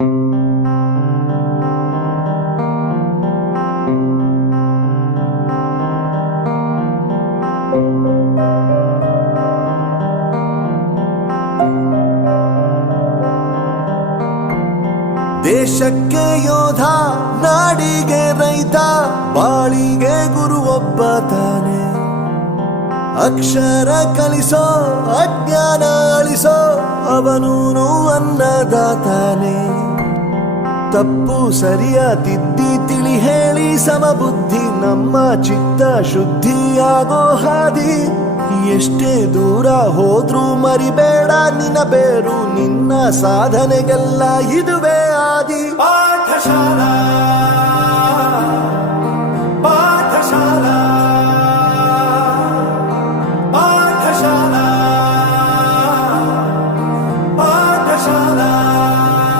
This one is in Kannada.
ದೇಶಕ್ಕೆ ಯೋಧ, ನಾಡಿಗೆ ರೈತ, ಬಾಳಿಗೆ ಗುರು ಒಬ್ಬ ತಾನೆ. ಅಕ್ಷರ ಕಲಿಸೋ, ಅಜ್ಞಾನ ಅಳಿಸೋ, ಅವನೂನು ಅನ್ನದಾತಾನೆ. ತಪ್ಪು ಸರಿಯ ತಿದ್ದಿ ತಿಳಿ ಹೇಳಿ ಸಮಬುದ್ಧಿ ನಮ್ಮ ಚಿತ್ತ ಶುದ್ಧಿಯಾಗೋ ಹಾದಿ. ಎಷ್ಟೇ ದೂರ ಹೋದ್ರೂ ಮರಿಬೇಡ ನಿನ್ನ ಬೇರು, ನಿನ್ನ ಸಾಧನೆಗೆಲ್ಲ ಇದುವೇ ಆದಿ. ಪಾಠಶಾಲಾ